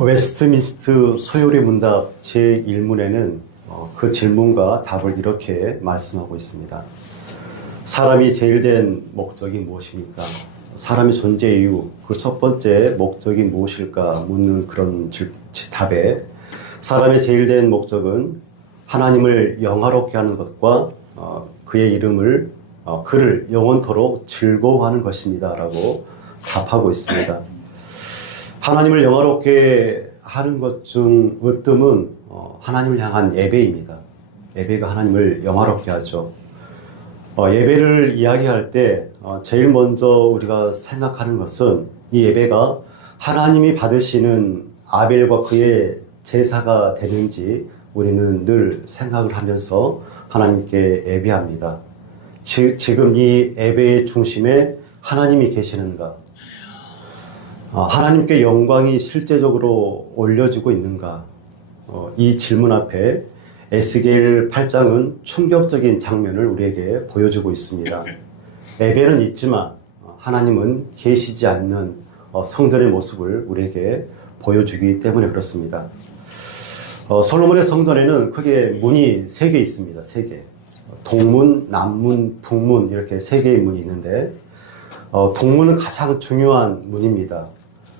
웨스트민스터 서열의 문답 제1문에는 그 질문과 답을 이렇게 말씀하고 있습니다. 사람이 제일 된 목적이 무엇입니까? 사람의 존재 이유, 그 첫 번째 목적이 무엇일까 묻는 그런 답에 사람의 제일 된 목적은 하나님을 영화롭게 하는 것과 그의 이름을 그를 영원토록 즐거워하는 것입니다 라고 답하고 있습니다. 하나님을 영화롭게 하는 것 중 으뜸은 하나님을 향한 예배입니다. 예배가 하나님을 영화롭게 하죠. 예배를 이야기할 때 제일 먼저 우리가 생각하는 것은 이 예배가 하나님이 받으시는 아벨과 그의 제사가 되는지 우리는 늘 생각을 하면서 하나님께 예배합니다. 지금 이 예배의 중심에 하나님이 계시는가? 하나님께 영광이 실제적으로 올려지고 있는가? 이 질문 앞에 에스겔 8장은 충격적인 장면을 우리에게 보여주고 있습니다. 예배는 있지만 하나님은 계시지 않는 성전의 모습을 우리에게 보여주기 때문에 그렇습니다. 솔로몬의 성전에는 크게 문이 3개 있습니다. 3개. 동문, 남문, 북문 이렇게 3개의 문이 있는데 동문은 가장 중요한 문입니다.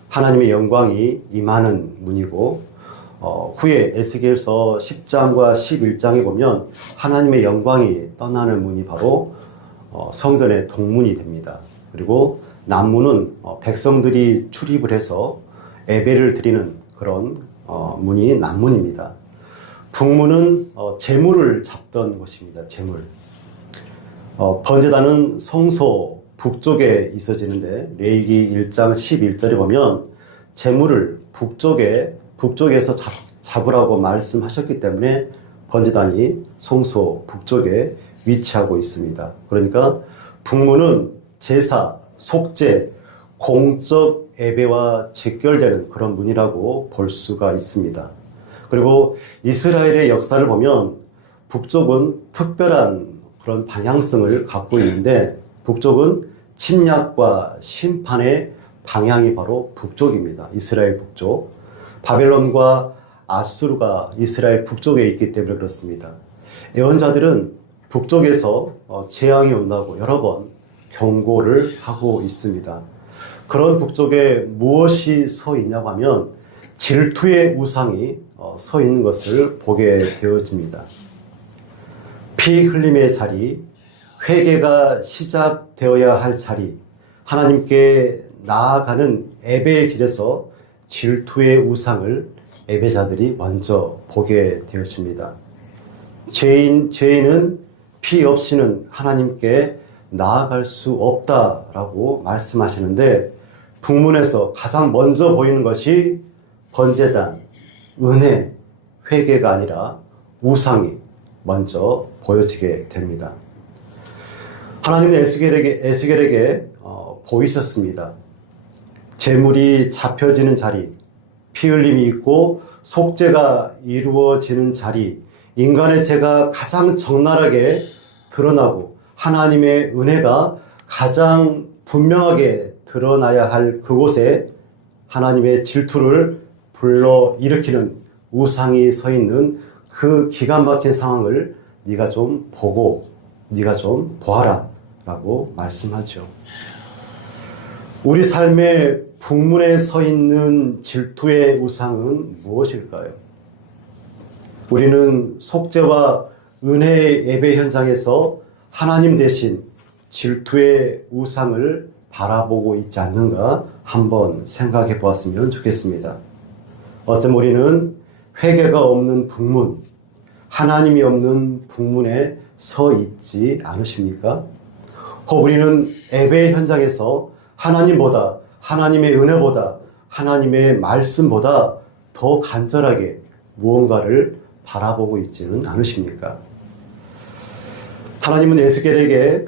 하나님의 영광이 임하는 문이고 후에 에스겔서 10장과 11장에 보면 하나님의 영광이 떠나는 문이 바로 성전의 동문이 됩니다. 그리고 남문은 백성들이 출입을 해서 예배를 드리는 그런 문이 남문입니다. 북문은 제물을 잡던 곳입니다. 제물. 번제단은 성소 북쪽에 있어지는데 레위기 1장 11절에 보면 제물을 북쪽에서 잡으라고 말씀하셨기 때문에 번제단이 성소 북쪽에 위치하고 있습니다. 그러니까 북문은 제사, 속죄, 공적 예배와 직결되는 그런 문이라고 볼 수가 있습니다. 그리고 이스라엘의 역사를 보면 북쪽은 특별한 그런 방향성을 갖고 있는데 북쪽은 침략과 심판의 방향이 바로 북쪽입니다. 이스라엘 북쪽. 바벨론과 아수르가 이스라엘 북쪽에 있기 때문에 그렇습니다. 예언자들은 북쪽에서 재앙이 온다고 여러 번 경고를 하고 있습니다. 그런 북쪽에 무엇이 서 있냐고 하면 질투의 우상이 서 있는 것을 보게 되어집니다. 피 흘림의 자리, 회개가 시작되어야 할 자리, 하나님께 나아가는 예배의 길에서 질투의 우상을 예배자들이 먼저 보게 되었습니다. 죄인은 피 없이는 하나님께 나아갈 수 없다라고 말씀하시는데 북문에서 가장 먼저 보이는 것이 번제단, 은혜, 회개가 아니라 우상이 먼저 보여지게 됩니다. 하나님은 에스겔에게 보이셨습니다. 제물이 잡혀지는 자리, 피 흘림이 있고 속죄가 이루어지는 자리, 인간의 죄가 가장 적나라하게 드러나고 하나님의 은혜가 가장 분명하게 드러나야 할 그곳에 하나님의 질투를 불러일으키는 우상이 서 있는 그 기가 막힌 상황을 네가 좀 보고 네가 좀 보아라 라고 말씀하죠. 우리 삶의 북문에 서 있는 질투의 우상은 무엇일까요? 우리는 속죄와 은혜의 예배 현장에서 하나님 대신 질투의 우상을 바라보고 있지 않는가 한번 생각해 보았으면 좋겠습니다. 어쩜 우리는 회개가 없는 북문, 하나님이 없는 북문에 서 있지 않으십니까? 혹 우리는 예배 현장에서 하나님보다, 하나님의 은혜보다, 하나님의 말씀보다 더 간절하게 무언가를 바라보고 있지는 않으십니까? 하나님은 에스겔에게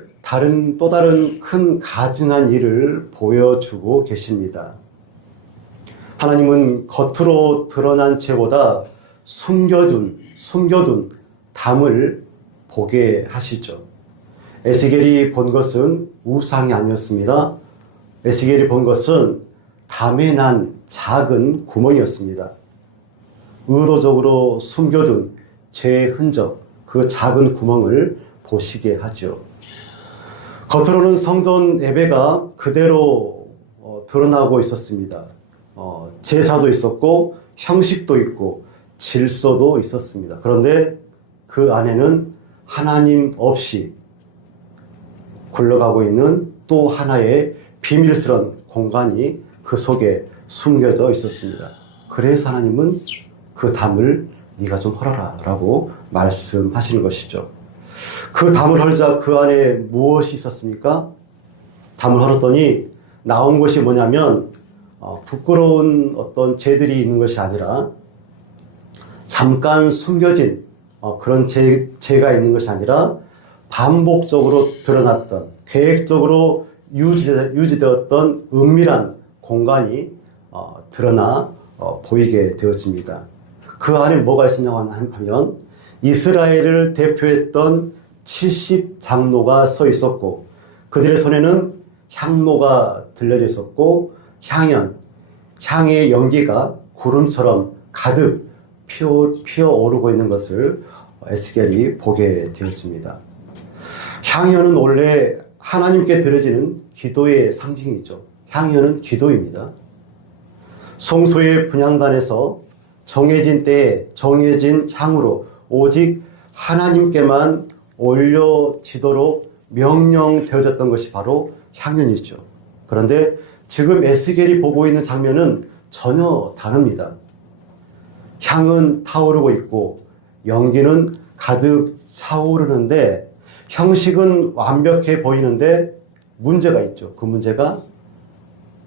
또 다른 큰 가증한 일을 보여주고 계십니다. 하나님은 겉으로 드러난 죄보다 숨겨둔 담을 보게 하시죠. 에스겔이 본 것은 우상이 아니었습니다. 에스겔이 본 것은 담에 난 작은 구멍이었습니다. 의도적으로 숨겨둔 죄의 흔적, 그 작은 구멍을 보시게 하죠. 겉으로는 성전 예배가 그대로 드러나고 있었습니다. 제사도 있었고 형식도 있고 질서도 있었습니다. 그런데 그 안에는 하나님 없이 굴러가고 있는 또 하나의 비밀스러운 공간이 그 속에 숨겨져 있었습니다. 그래서 하나님은 그 담을 네가 좀 헐어라 라고 말씀하시는 것이죠. 그 담을 헐자 그 안에 무엇이 있었습니까? 담을 헐었더니 나온 것이 뭐냐면 부끄러운 어떤 죄들이 있는 것이 아니라 잠깐 숨겨진 그런 죄가 있는 것이 아니라 반복적으로 드러났던 계획적으로 유지되었던 은밀한 공간이 드러나 보이게 되어집니다. 그 안에 뭐가 있었냐고 하면 이스라엘을 대표했던 70장로가 서 있었고 그들의 손에는 향로가 들려져 있었고 향의 연기가 구름처럼 가득 피어오르고 있는 것을 에스겔이 보게 되어집니다. 향연은 원래 하나님께 드려지는 기도의 상징이죠. 향연은 기도입니다. 성소의 분향단에서 정해진 때에 정해진 향으로 오직 하나님께만 올려지도록 명령되어졌던 것이 바로 향연이죠. 그런데 지금 에스겔이 보고 있는 장면은 전혀 다릅니다. 향은 타오르고 있고 연기는 가득 차오르는데 형식은 완벽해 보이는데 문제가 있죠. 그 문제가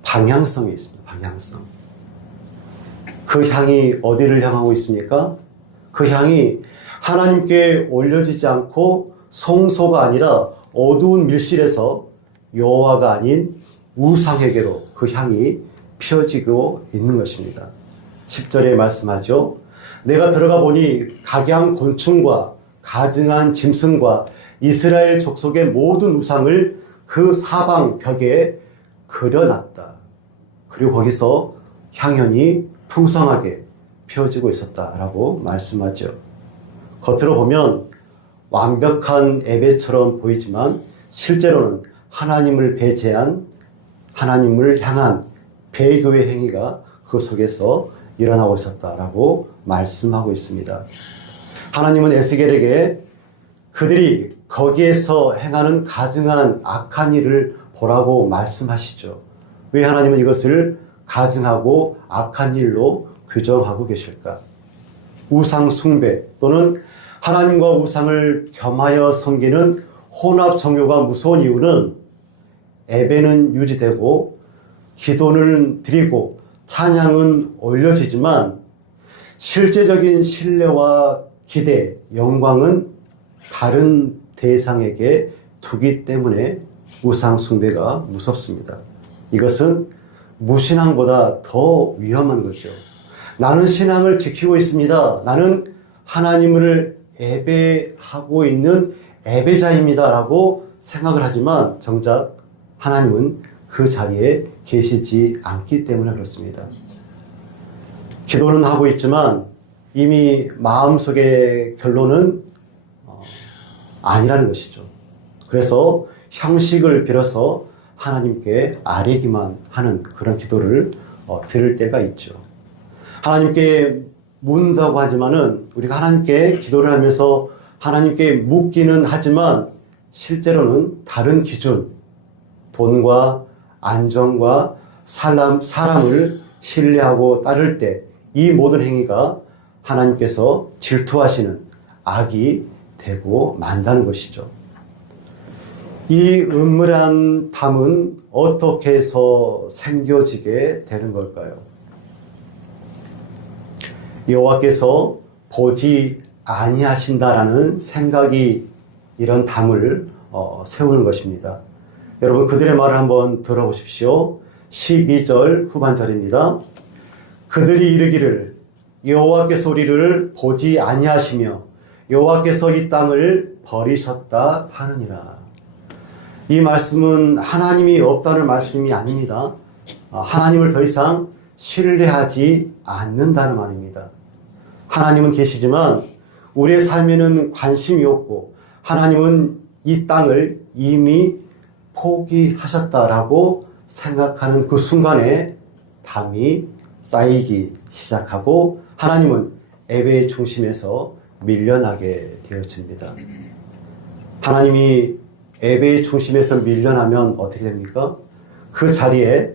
방향성에 있습니다. 방향성. 그 향이 어디를 향하고 있습니까? 그 향이 하나님께 올려지지 않고 성소가 아니라 어두운 밀실에서 여호와가 아닌 우상에게로 그 향이 피어지고 있는 것입니다. 10절에 말씀하죠. 내가 들어가 보니 각양 곤충과 가증한 짐승과 이스라엘 족속의 모든 우상을 그 사방 벽에 그려놨다. 그리고 거기서 향연이 풍성하게 피어지고 있었다라고 말씀하죠. 겉으로 보면 완벽한 예배처럼 보이지만 실제로는 하나님을 배제한 하나님을 향한 배교의 행위가 그 속에서 일어나고 있었다라고 말씀하고 있습니다. 하나님은 에스겔에게 그들이 거기에서 행하는 가증한 악한 일을 보라고 말씀하시죠. 왜 하나님은 이것을 가증하고 악한 일로 규정하고 계실까? 우상 숭배 또는 하나님과 우상을 겸하여 섬기는 혼합 정교가 무서운 이유는 예배는 유지되고 기도는 드리고 찬양은 올려지지만 실제적인 신뢰와 기대, 영광은 다른 대상에게 두기 때문에 우상 숭배가 무섭습니다. 이것은 무신앙보다 더 위험한 거죠. 나는 신앙을 지키고 있습니다. 나는 하나님을 예배하고 있는 예배자입니다 라고 생각을 하지만 정작 하나님은 그 자리에 계시지 않기 때문에 그렇습니다. 기도는 하고 있지만 이미 마음속의 결론은 아니라는 것이죠. 그래서 형식을 빌어서 하나님께 아뢰기만 하는 그런 기도를 드릴 때가 있죠. 하나님께 묻는다고 하지만은 우리가 하나님께 기도를 하면서 하나님께 묻기는 하지만 실제로는 다른 기준, 돈과 안정과 사람을 신뢰하고 따를 때 이 모든 행위가 하나님께서 질투하시는 악이 되고 만다는 것이죠. 이 은밀한 담은 어떻게 해서 생겨지게 되는 걸까요? 여호와께서 보지 아니하신다라는 생각이 이런 담을 세우는 것입니다. 여러분 그들의 말을 한번 들어보십시오. 12절 후반절입니다. 그들이 이르기를 여호와께서 우리를 보지 아니하시며 여호와께서 이 땅을 버리셨다 하느니라. 이 말씀은 하나님이 없다는 말씀이 아닙니다. 하나님을 더 이상 신뢰하지 않는다는 말입니다. 하나님은 계시지만 우리의 삶에는 관심이 없고 하나님은 이 땅을 이미 포기하셨다라고 생각하는 그 순간에 담이 쌓이기 시작하고 하나님은 예배의 중심에서 밀려나게 되어집니다. 하나님이 예배의 중심에서 밀려나면 어떻게 됩니까? 그 자리에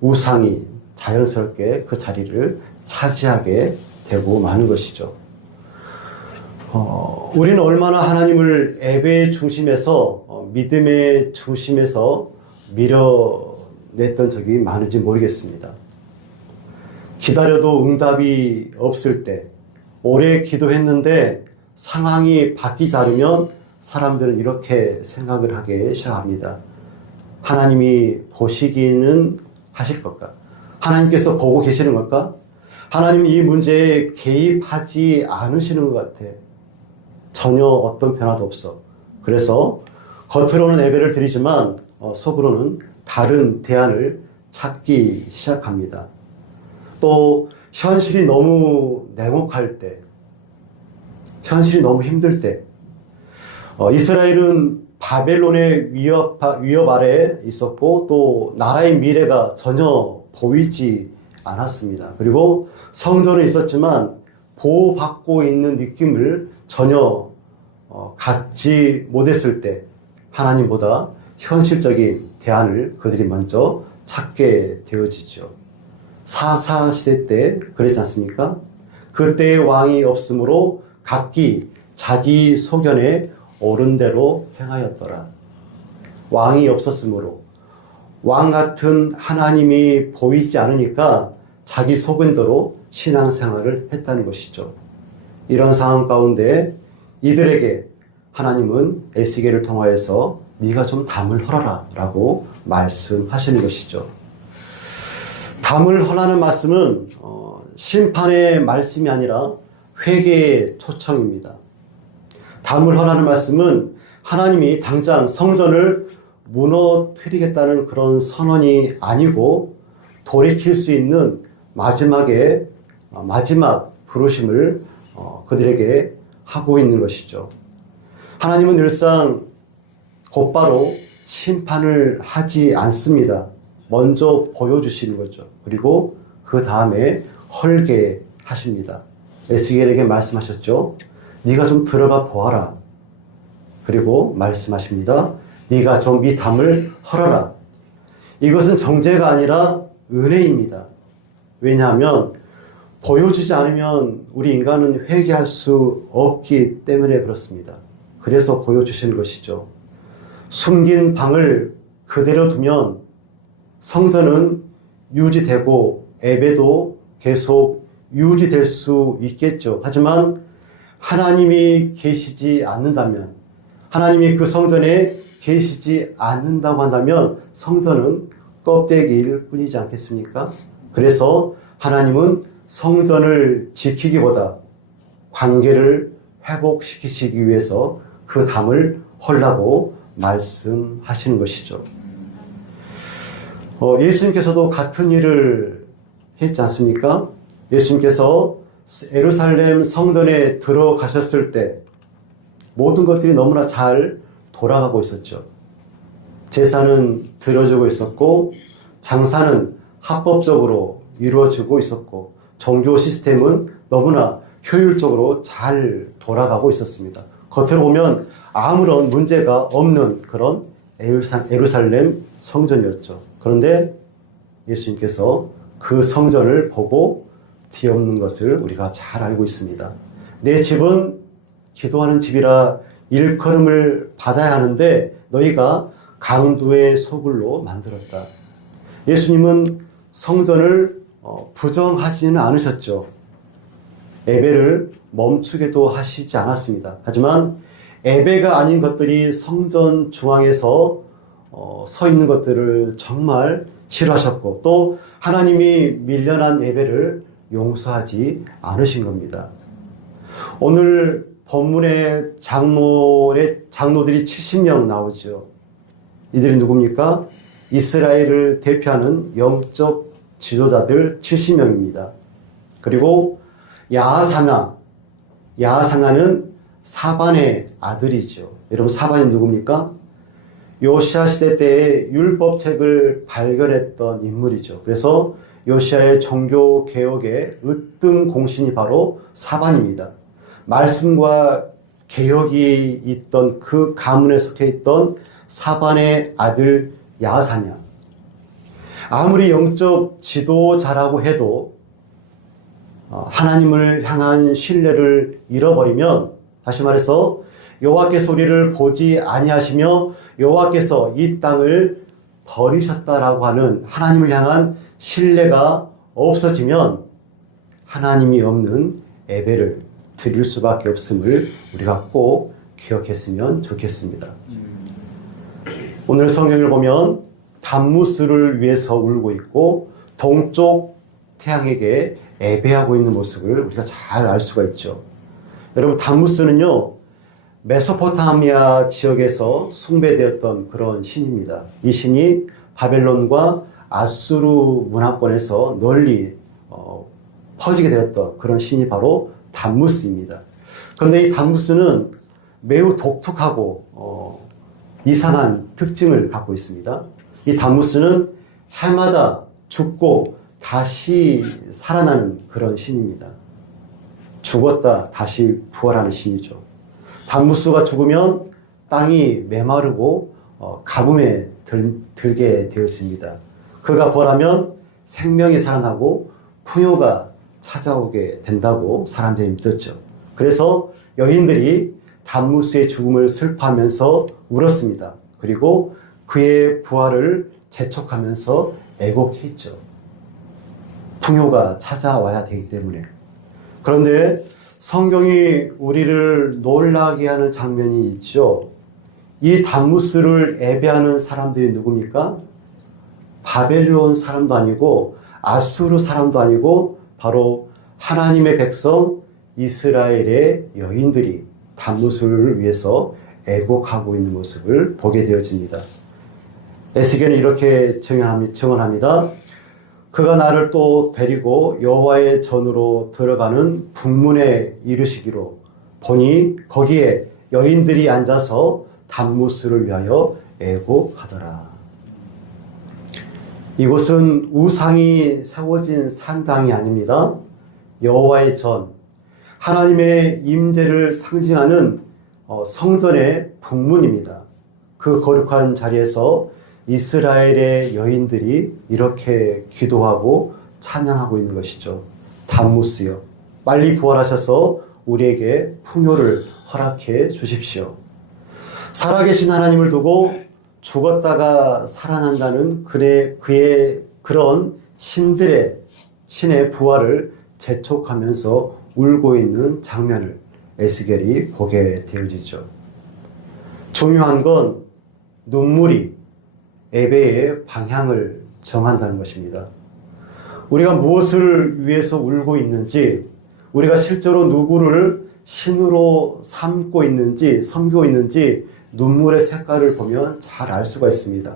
우상이 자연스럽게 그 자리를 차지하게 되고 마는 것이죠. 우리는 얼마나 하나님을 예배의 중심에서 믿음의 중심에서 밀어냈던 적이 많은지 모르겠습니다. 기다려도 응답이 없을 때, 오래 기도했는데 상황이 바뀌지 않으면 사람들은 이렇게 생각을 하기 시작합니다. 하나님이 보시기는 하실 걸까? 하나님께서 보고 계시는 걸까? 하나님 이 문제에 개입하지 않으시는 것 같아. 전혀 어떤 변화도 없어. 그래서 겉으로는 예배를 드리지만 속으로는 다른 대안을 찾기 시작합니다. 또 현실이 너무 냉혹할 때, 현실이 너무 힘들 때, 이스라엘은 바벨론의 위협 아래에 있었고 또 나라의 미래가 전혀 보이지 않았습니다. 그리고 성전은 있었지만 보호받고 있는 느낌을 전혀 갖지 못했을 때 하나님보다 현실적인 대안을 그들이 먼저 찾게 되어지죠. 사사시대 때 그랬지 않습니까? 그때의 왕이 없으므로 각기 자기 소견에 옳은 대로 행하였더라. 왕이 없었으므로 왕 같은 하나님이 보이지 않으니까 자기 소견대로 신앙생활을 했다는 것이죠. 이런 상황 가운데 이들에게 하나님은 에스겔을 통하여서 네가 좀 담을 헐어라 라고 말씀하시는 것이죠. 담을 헐라는 말씀은 심판의 말씀이 아니라 회개의 초청입니다. 담을 헐라는 말씀은 하나님이 당장 성전을 무너뜨리겠다는 그런 선언이 아니고 돌이킬 수 있는 마지막 부르심을 그들에게 하고 있는 것이죠. 하나님은 늘상 곧바로 심판을 하지 않습니다. 먼저 보여주시는 거죠. 그리고 그 다음에 헐게 하십니다. 에스겔에게 말씀하셨죠. 네가 좀 들어가 보아라. 그리고 말씀하십니다. 네가 좀 이 담을 헐어라. 이것은 정죄가 아니라 은혜입니다. 왜냐하면 보여주지 않으면 우리 인간은 회개할 수 없기 때문에 그렇습니다. 그래서 보여주시는 것이죠. 숨긴 방을 그대로 두면 성전은 유지되고 예배도 계속 유지될 수 있겠죠. 하지만 하나님이 계시지 않는다면, 하나님이 그 성전에 계시지 않는다고 한다면 성전은 껍데기일 뿐이지 않겠습니까? 그래서 하나님은 성전을 지키기보다 관계를 회복시키시기 위해서 그 담을 헐라고 말씀하시는 것이죠. 예수님께서도 같은 일을 했지 않습니까? 예수님께서 예루살렘 성전에 들어가셨을 때 모든 것들이 너무나 잘 돌아가고 있었죠. 제사는 드려지고 있었고 장사는 합법적으로 이루어지고 있었고 종교 시스템은 너무나 효율적으로 잘 돌아가고 있었습니다. 겉으로 보면 아무런 문제가 없는 그런 예루살렘 성전이었죠. 그런데 예수님께서 그 성전을 보고 뒤엎는 것을 우리가 잘 알고 있습니다. 내 집은 기도하는 집이라 일컬음을 받아야 하는데 너희가 강도의 소굴로 만들었다. 예수님은 성전을 부정하지는 않으셨죠. 예배를 멈추게도 하시지 않았습니다. 하지만 예배가 아닌 것들이 성전 중앙에서 서 있는 것들을 정말 싫어하셨고 또 하나님이 밀려난 예배를 용서하지 않으신 겁니다. 오늘 본문의 장로들이 70명 나오죠. 이들이 누굽니까? 이스라엘을 대표하는 영적 지도자들 70명입니다. 그리고 야하사나는 사반의 아들이죠. 여러분, 사반이 누굽니까? 요시야 시대 때의 율법책을 발견했던 인물이죠. 그래서 요시야의 종교 개혁의 으뜸 공신이 바로 사반입니다. 말씀과 개혁이 있던 그 가문에 속해 있던 사반의 아들 야하사냐. 아무리 영적 지도자라고 해도 하나님을 향한 신뢰를 잃어버리면, 다시 말해서 여호와께서 우리를 보지 아니하시며 여호와께서 이 땅을 버리셨다라고 하는 하나님을 향한 신뢰가 없어지면 하나님이 없는 예배를 드릴 수밖에 없음을 우리가 꼭 기억했으면 좋겠습니다. 오늘 성경을 보면 담무스를 위해서 울고 있고 동쪽 태양에게 예배하고 있는 모습을 우리가 잘 알 수가 있죠. 여러분, 담무스는요, 메소포타미아 지역에서 숭배되었던 그런 신입니다. 이 신이 바벨론과 아수르 문화권에서 널리 퍼지게 되었던 그런 신이 바로 담무스입니다. 그런데 이 담무스는 매우 독특하고 이상한 특징을 갖고 있습니다. 이 담무스는 해마다 죽고 다시 살아나는 그런 신입니다. 죽었다 다시 부활하는 신이죠. 담무스가 죽으면 땅이 메마르고 가뭄에 들게 되어집니다. 그가 부활하면 생명이 살아나고 풍요가 찾아오게 된다고 사람들이 믿었죠. 그래서 여인들이 담무스의 죽음을 슬퍼하면서 울었습니다. 그리고 그의 부활을 재촉하면서 애곡했죠. 풍요가 찾아와야 되기 때문에. 그런데 성경이 우리를 놀라게 하는 장면이 있죠. 이 담무스를 예배하는 사람들이 누굽니까? 바벨론 사람도 아니고 아수르 사람도 아니고 바로 하나님의 백성 이스라엘의 여인들이 담무스를 위해서 애곡하고 있는 모습을 보게 되어집니다. 에스겔은 이렇게 증언합니다. 그가 나를 또 데리고 여호와의 전으로 들어가는 북문에 이르시기로 보니 거기에 여인들이 앉아서 담무스를 위하여 애곡하더라. 이곳은 우상이 세워진 산당이 아닙니다. 여호와의 전, 하나님의 임재를 상징하는 성전의 북문입니다. 그 거룩한 자리에서 이스라엘의 여인들이 이렇게 기도하고 찬양하고 있는 것이죠. 담무스여, 빨리 부활하셔서 우리에게 풍요를 허락해 주십시오. 살아계신 하나님을 두고 죽었다가 살아난다는 그의 그런 신의 부활을 재촉하면서 울고 있는 장면을 에스겔이 보게 되어지죠. 중요한 건 눈물이 예배의 방향을 정한다는 것입니다. 우리가 무엇을 위해서 울고 있는지, 우리가 실제로 누구를 신으로 삼고 있는지, 섬기고 있는지 눈물의 색깔을 보면 잘 알 수가 있습니다.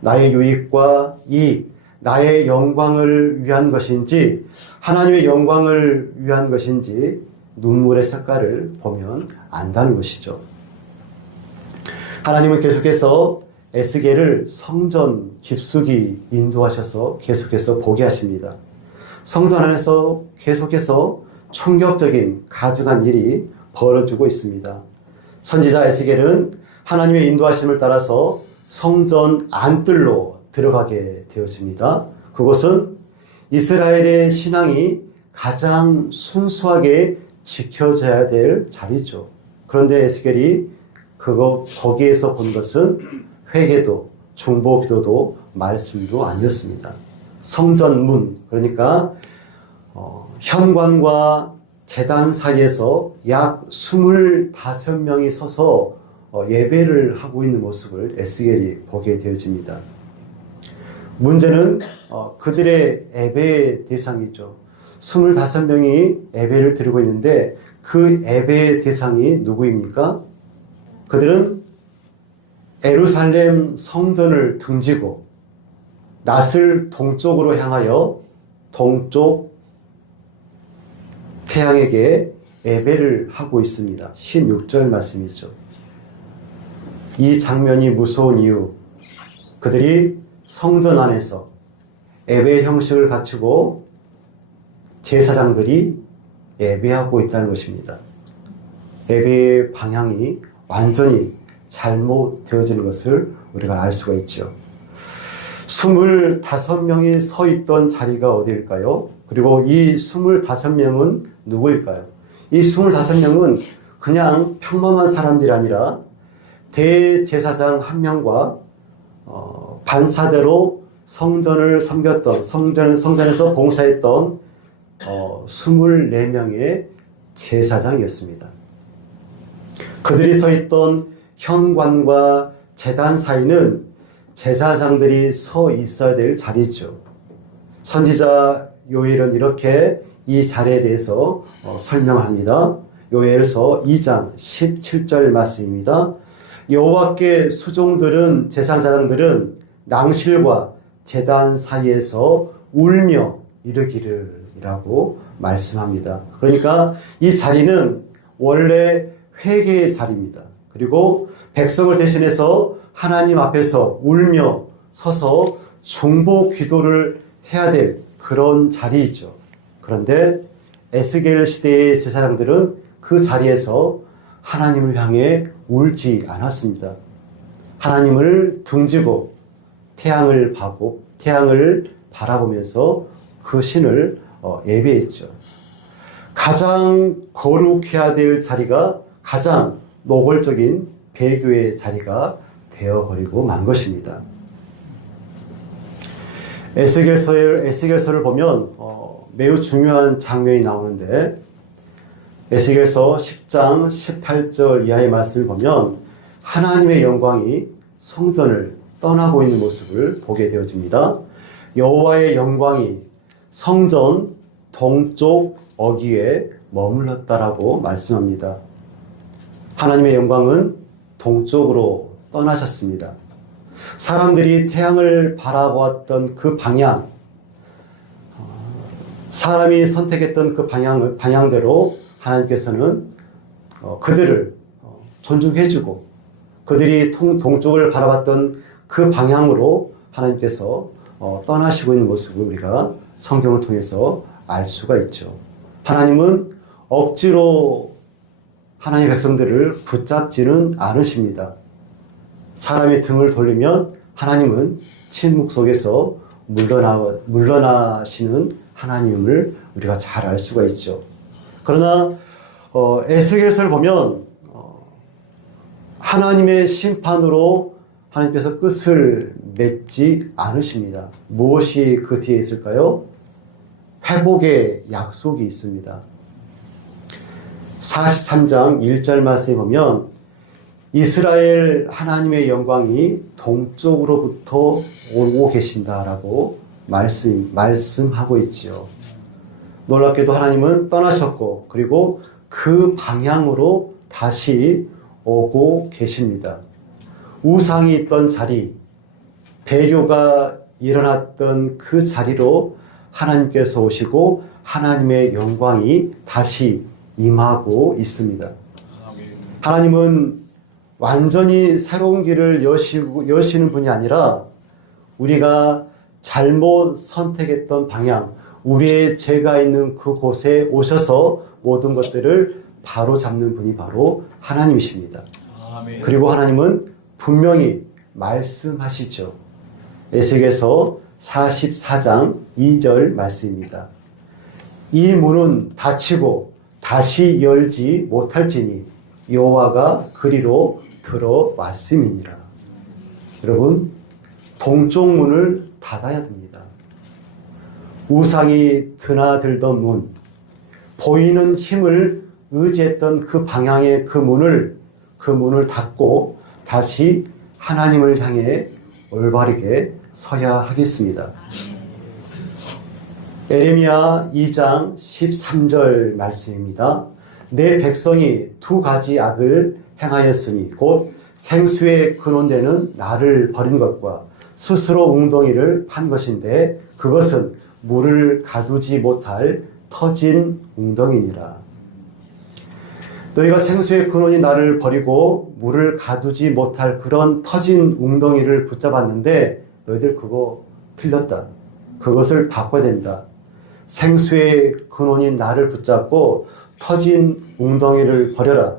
나의 유익과 이익, 나의 영광을 위한 것인지 하나님의 영광을 위한 것인지 눈물의 색깔을 보면 안다는 것이죠. 하나님은 계속해서 에스겔을 성전 깊숙이 인도하셔서 계속해서 보게 하십니다. 성전 안에서 계속해서 충격적인 가증한 일이 벌어지고 있습니다. 선지자 에스겔은 하나님의 인도하심을 따라서 성전 안뜰로 들어가게 되어집니다. 그곳은 이스라엘의 신앙이 가장 순수하게 지켜져야 될 자리죠. 그런데 에스겔이 거기에서 본 것은 회개도, 중보기도도, 말씀도 아니었습니다. 성전문, 그러니까 현관과 제단 사이에서 약 25명이 서서 예배를 하고 있는 모습을 에스겔이 보게 되어집니다. 문제는 그들의 예배의 대상이죠. 25명이 예배를 드리고 있는데 그 예배의 대상이 누구입니까? 그들은 예루살렘 성전을 등지고 낯을 동쪽으로 향하여 동쪽 태양에게 예배를 하고 있습니다. 16절 말씀이죠. 이 장면이 무서운 이유, 그들이 성전 안에서 예배 형식을 갖추고 제사장들이 예배하고 있다는 것입니다. 예배의 방향이 완전히 잘못되어지는 것을 우리가 알 수가 있죠. 25명이 서 있던 자리가 어디일까요? 그리고 이 25명은 누구일까요? 이 25명은 그냥 평범한 사람들이 아니라 대제사장 한 명과 반사대로 성전을 섬겼던, 성전에서 봉사했던 24명의 제사장이었습니다. 그들이 서 있던 현관과 제단 사이는 제사장들이 서 있어야 될 자리죠. 선지자 요엘은 이렇게 이 자리에 대해서 설명합니다. 요엘서 2장 17절 말씀입니다. 여호와께 수종들은 제사장들은 낭실과 제단 사이에서 울며 이르기를 이라고 말씀합니다. 그러니까 이 자리는 원래 회개의 자리입니다. 그리고 백성을 대신해서 하나님 앞에서 울며 서서 중보 기도를 해야 될 그런 자리이죠. 그런데 에스겔 시대의 제사장들은 그 자리에서 하나님을 향해 울지 않았습니다. 하나님을 등지고 태양을 바라보면서 그 신을 예배했죠. 가장 거룩해야 될 자리가 가장 노골적인 배교의 자리가 되어버리고 만 것입니다. 에스겔서를 보면 매우 중요한 장면이 나오는데, 에스겔서 10장 18절 이하의 말씀을 보면 하나님의 영광이 성전을 떠나고 있는 모습을 보게 되어집니다. 여호와의 영광이 성전 동쪽 어귀에 머물렀다라고 말씀합니다. 하나님의 영광은 동쪽으로 떠나셨습니다. 사람들이 태양을 바라보았던 그 방향, 사람이 선택했던 그 방향대로 하나님께서는 그들을 존중해주고, 그들이 동쪽을 바라봤던 그 방향으로 하나님께서 떠나시고 있는 모습을 우리가 성경을 통해서 알 수가 있죠. 하나님은 억지로 하나님의 백성들을 붙잡지는 않으십니다. 사람의 등을 돌리면 하나님은 침묵 속에서 물러나시는 하나님을 우리가 잘 알 수가 있죠. 그러나 에스겔서를 보면 하나님의 심판으로 하나님께서 끝을 맺지 않으십니다. 무엇이 그 뒤에 있을까요? 회복의 약속이 있습니다. 43장 1절 말씀에 보면 이스라엘 하나님의 영광이 동쪽으로부터 오고 계신다라고 말씀하고 있죠. 놀랍게도 하나님은 떠나셨고, 그리고 그 방향으로 다시 오고 계십니다. 우상이 있던 자리, 배교가 일어났던 그 자리로 하나님께서 오시고 하나님의 영광이 다시 임하고 있습니다. 하나님은 완전히 새로운 길을 여시는 분이 아니라 우리가 잘못 선택했던 방향, 우리의 죄가 있는 그곳에 오셔서 모든 것들을 바로 잡는 분이 바로 하나님이십니다. 아멘. 그리고 하나님은 분명히 말씀하시죠. 에스겔서 44장 2절 말씀입니다. 이 문은 닫히고 다시 열지 못할지니 여호와가 그리로 들어왔음이니라. 여러분, 동쪽 문을 닫아야 됩니다. 우상이 드나들던 문, 보이는 힘을 의지했던 그 방향의 그 문을 닫고 다시 하나님을 향해 올바르게 서야 하겠습니다. 에레미야 2장 13절 말씀입니다. 내 백성이 두 가지 악을 행하였으니 곧 생수의 근원되는 나를 버린 것과 스스로 웅덩이를 판 것인데 그것은 물을 가두지 못할 터진 웅덩이니라. 너희가 생수의 근원이 나를 버리고 물을 가두지 못할 그런 터진 웅덩이를 붙잡았는데 너희들 그거 틀렸다. 그것을 바꿔야 된다. 생수의 근원인 나를 붙잡고 터진 웅덩이를 버려라.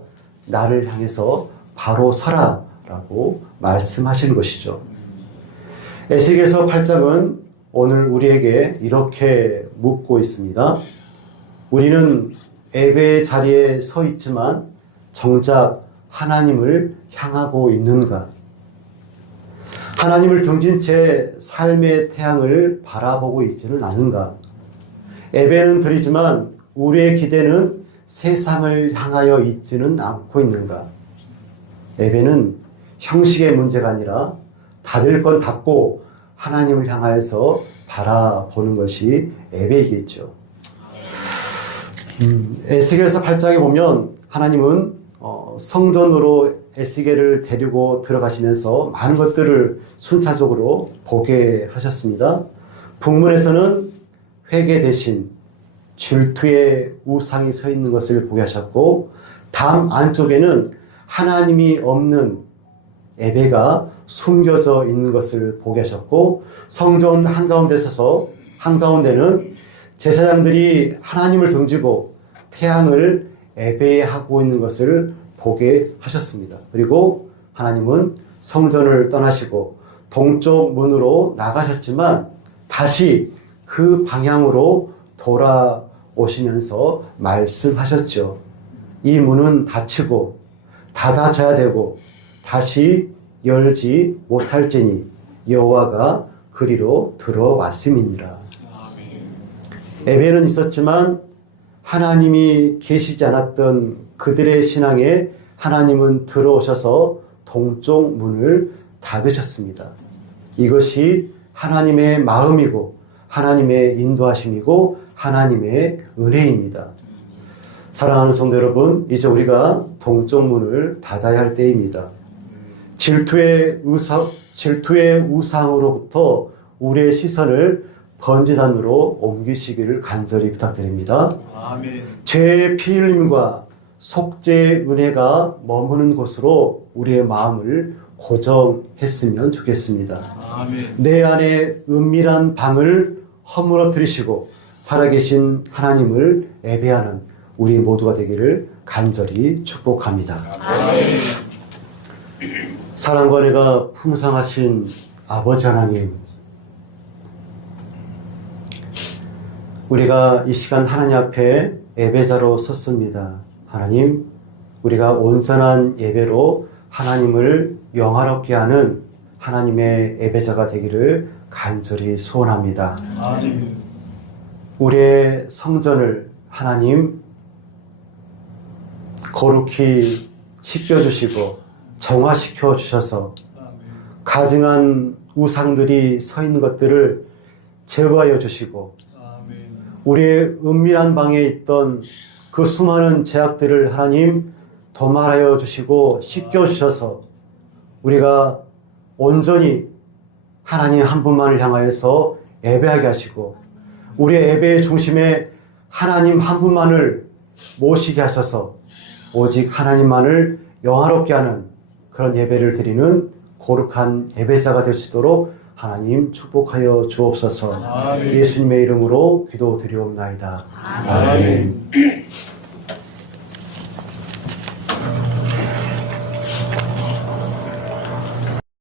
나를 향해서 바로 서라 라고 말씀하시는 것이죠. 에스겔서 8장은 오늘 우리에게 이렇게 묻고 있습니다. 우리는 예배의 자리에 서 있지만 정작 하나님을 향하고 있는가? 하나님을 등진 채 삶의 태양을 바라보고 있지는 않은가? 예배는 드리지만 우리의 기대는 세상을 향하여 있지는 않고 있는가? 예배는 형식의 문제가 아니라 닫을 건 닫고 하나님을 향하여서 바라보는 것이 예배이겠죠. 에스겔서 8장에 보면 하나님은 성전으로 에스겔을 데리고 들어가시면서 많은 것들을 순차적으로 보게 하셨습니다. 북문에서는 회개 대신 질투의 우상이 서 있는 것을 보게 하셨고, 담 안쪽에는 하나님이 없는 예배가 숨겨져 있는 것을 보게 하셨고, 성전 한가운데 서서 한가운데는 제사장들이 하나님을 등지고 태양을 예배하고 있는 것을 보게 하셨습니다. 그리고 하나님은 성전을 떠나시고 동쪽 문으로 나가셨지만 다시 그 방향으로 돌아오시면서 말씀하셨죠. 이 문은 닫히고 닫아져야 되고 다시 열지 못할지니 여호와가 그리로 들어왔음이니라. 예배는 있었지만 하나님이 계시지 않았던 그들의 신앙에 하나님은 들어오셔서 동쪽 문을 닫으셨습니다. 이것이 하나님의 마음이고 하나님의 인도하심이고 하나님의 은혜입니다. 사랑하는 성도 여러분, 이제 우리가 동쪽 문을 닫아야 할 때입니다. 질투의 우상으로부터 우리의 시선을 번제단으로 옮기시기를 간절히 부탁드립니다. 아멘. 죄의 피 흘림과 속죄의 은혜가 머무는 곳으로 우리의 마음을 고정했으면 좋겠습니다. 아멘. 내 안에 은밀한 방을 허물어뜨리시고 살아계신 하나님을 예배하는 우리 모두가 되기를 간절히 축복합니다. 아멘. 사랑과 은혜가 풍성하신 아버지 하나님, 우리가 이 시간 하나님 앞에 예배자로 섰습니다. 하나님, 우리가 온전한 예배로 하나님을 영화롭게 하는 하나님의 예배자가 되기를 간절히 소원합니다. 아멘. 우리의 성전을 하나님 거룩히 씻겨주시고 정화시켜 주셔서 가증한 우상들이 서 있는 것들을 제거하여 주시고 우리의 은밀한 방에 있던 그 수많은 죄악들을 하나님 도말하여 주시고 씻겨 주셔서 우리가 온전히 하나님 한 분만을 향하여서 예배하게 하시고 우리의 예배의 중심에 하나님 한 분만을 모시게 하셔서 오직 하나님만을 영화롭게 하는 그런 예배를 드리는 거룩한 예배자가 될 수 있도록 하나님 축복하여 주옵소서. 아멘. 예수님의 이름으로 기도드리옵나이다. 아멘.